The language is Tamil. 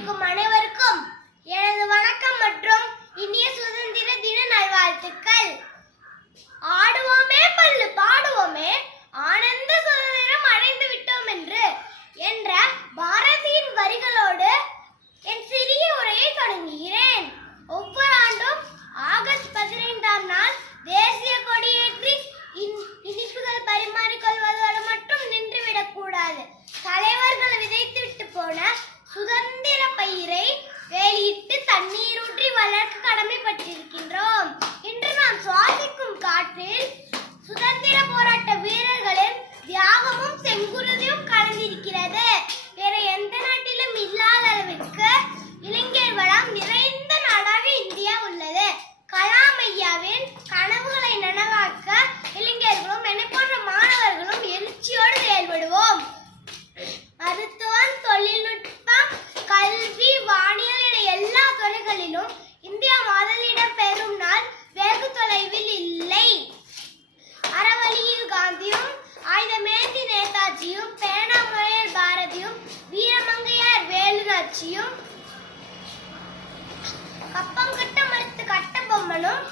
இருக்கும் அனைவருக்கும் எனது வணக்கம் மற்றும் இனிய சுதந்திர தின நல்வாழ்த்துக்கள். ஆடுவோமே பள்ளு பாடுவோமே ஆனந்த சுதந்திரம் அடைந்து விட்டோம் என்ற பாரதியின் வரிகளோடு என் சிறிய உரையை தொடங்குகிறேன். ஒவ்வொரு ஆண்டும் ஆகஸ்ட் 15ஆம் நாள் தேசிய கொடியேற்றி இனிப்புகள் பரிமாறிக்கொள்வதோடு மட்டும் நின்றுவிடக் கூடாது. தலைவர்கள் விதைத்துவிட்டு போன சுதந்திர பயிரை வேலியிட்டு தண்ணீரூற்றி வளர்க்க கடமைப்பட்டிருக்கின்றோம். இன்று நாம் சுவாசிக்கும் காற்றில் சுதந்திர போராட்ட வீரர்களின் தியாகமும் செங்குருதியும் கலந்திருக்கிறது. வேற எந்த நாட்டிலும் இல்லாத அளவிற்கு இளைஞர் வளம் நிறைந்த நாடாக இந்தியா உள்ளது. கலாம் ஐயாவின் கனவுகளை நனவாக்க இளைஞர்களும் என்னை போன்ற மாணவர்களும் எழுச்சியோடு செயல்படுவோம். மருத்துவம், தொழில்நுட்பம், கல்வி, வானியல் என எல்லா துறைகளிலும் இந்தியா முதலிடம் பெறும் நாள் வெகு தொலைவில் இல்லை. அறவழியில் காந்தியும், ஆயுதமேந்தி நேதாஜியும், பேனாமுறையில் பாரதியும், வீரமங்கையார் வேலுநாச்சியும், கப்பம் கட்ட மறுத்து கட்ட பொம்மனும்,